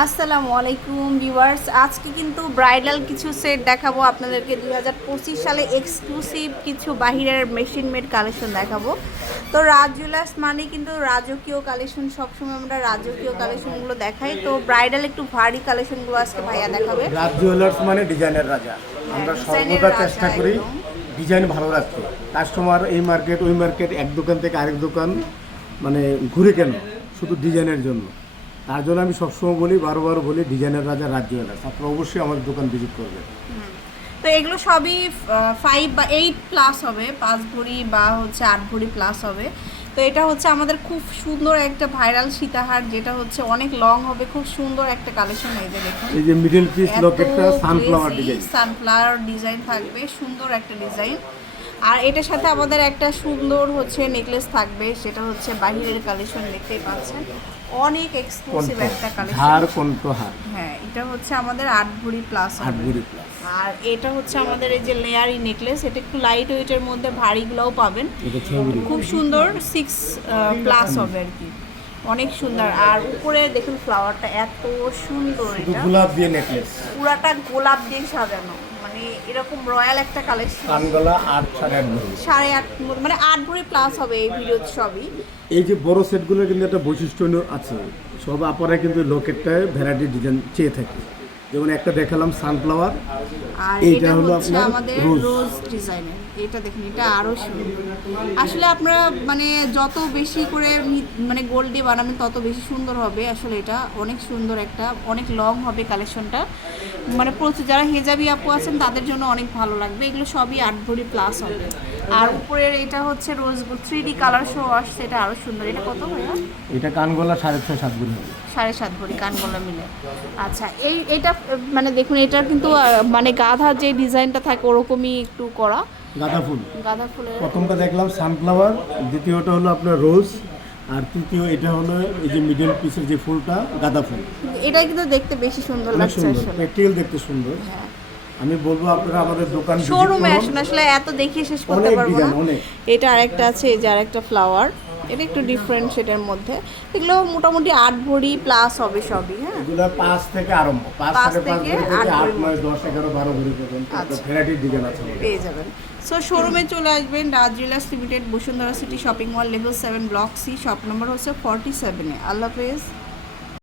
আসসালামু আলাইকুম ভিউয়ার্স। আজকে কিন্তু ব্রাইডাল কিছু সেট দেখাবো। আপনাদেরকে দুই হাজার পঁচিশ সালে এক্সক্লুসিভ কিছু বাহিরের মেশিন মেড কালেকশন দেখাবো। তো রাজ জুয়েলার্স মানে কিন্তু রাজকীয় কালেকশন সবসময় আমরা রাজকীয় কালেকশনগুলো দেখাই। তো ব্রাইডাল একটু ভারী কালেকশনগুলো আজকে ভাইয়া দেখাবে। জুয়েলার্স মানে ডিজাইনের রাজা। আমরা সর্বদা চেষ্টা করি ডিজাইন ভালো রাখতে। কাস্টমার এই মার্কেট ওই মার্কেট এক দোকান থেকে আরেক দোকান মানে ঘুরে কেন? শুধু ডিজাইনের জন্য। তার জন্য আমি সবসময় বলি বারবার বলি ডিজাইনের রাজা রাজ জুয়েলার্স আপনারা অবশ্যই আমাদের দোকান ভিজিট করবেন তো এগুলো সবই ফাইভ বা এইট প্লাস হবে পাঁচ ভরি বা হচ্ছে আট ভরি প্লাস হবে। তো এটা হচ্ছে আমাদের খুব সুন্দর একটা ভাইরাল সীতাহার যেটা হচ্ছে অনেক লং হবে খুব সুন্দর একটা কালেকশন এই যে দেখুন। এই যে মিডল পিস লকেটটা সানফ্লাওয়ার ডিজাইন সানফ্লাওয়ার ডিজাইন থাকবে সুন্দর একটা ডিজাইন আর এটার সাথে আমাদের একটা সুন্দর হচ্ছে নেকলেস থাকবে সেটা হচ্ছে বাহিরের কালেকশন দেখতেই পাচ্ছেন। অনেক এক্সক্লুসিভ একটা কালেকশন হার কণ্ঠ হার? হ্যাঁ এটা হচ্ছে আমাদের আট ভরি প্লাস আট বুড়ি প্লাস আর এটা হচ্ছে আমাদের এই যে লেয়ারি নেকলেস এটা একটু লাইট ওয়েটের মধ্যে ভারীগুলোও পাবেন। খুব সুন্দর সিক্স প্লাস হবে আর কি। অনেক সুন্দর। আর উপরে দেখুন ফ্লাওয়ারটা এত সুন্দর এটা। গোলাপ দিয়ে নেকলেস পুরাটা গোলাপ দিয়ে সাজানো। মানে এরকম রয়্যাল একটা কালেকশন কানগলা আট সাড়ে আট ভরি। সাড়ে আট মানে আট ভরি প্লাস হবে এই ভিডিও সবই। এই যে বড় সেটগুলোর কিন্তু একটা বৈশিষ্ট্য আছে। সব আপনারা কিন্তু লকেটটায় ভ্যারাইটি ডিজাইন চেয়ে থাকে। যেমন একটা দেখালাম সানফ্লাওয়ার আর এইটা এটা হলো আপনার আমাদের রোজ ডিজাইনের এটা দেখুন এটা আরও সুন্দর। আসলে আপনারা মানে যত বেশি করে মানে গোল্ড বানাবেন তত বেশি সুন্দর হবে আসলে এটা। অনেক সুন্দর একটা অনেক লং হবে কালেকশনটা মানে প্রচুর যারা হেজাবি আপু আছেন তাদের জন্য অনেক ভালো লাগবে। এগুলো সবই আট ভরি প্লাস হবে। আর উপরের এটা হচ্ছে rose three D colour show আসছে এটা আরও সুন্দর। এটা কত ভাইয়া? এটা কানগলা সাড়ে ছয় সাত হবে সাড়ে সাত ভরি কানগলা মিলে। আচ্ছা এই এটা মানে দেখুন এটা কিন্তু মানে গাধা যে ডিজাইনটা থাকে ওরকমই একটু করা। গাঁদা ফুল। গাঁদা ফুলের প্রথমটা দেখলাম সানফ্লাওয়ার দ্বিতীয়টা হলো আপনার রোজ আর তৃতীয় এটা হলো এই যে মিডল পিসের যে ফুলটা গাঁদা ফুল। এটা কিন্তু দেখতে বেশি সুন্দর লাগছে সুন্দর আসলে। প্র্যাকটিক্যাল দেখতে সুন্দর। হ্যাঁ। আমি বলব আপনারা আমাদের দোকান শোরুমে। আসুন আসলে এত দেখিয়ে শেষ করতে পারব না। এটা আরেকটা আছে এই যে আরেকটা ফ্লাওয়ার এটা একটু ডিফারেন্ট সেটার মধ্যে। এগুলো মোটামুটি আট ভরি প্লাস হবে সবই হ্যাঁ? এগুলো পাঁচ থেকে আরম্ভ। পাঁচ থেকে পাঁচ ভরি আট থেকে আট ভরি নয় দশ এগারো বারো ভরি পর্যন্ত আচ্ছা। ভ্যারাইটির ডিজাইন আছে পেয়ে যাবেন। সো শোরুমে চলে আসবেন Raj jewellers limited Bashundhara city shopping mall level seven block C shop number হচ্ছে ফর্টি সেভেনে আল্লাহ হাফেজ।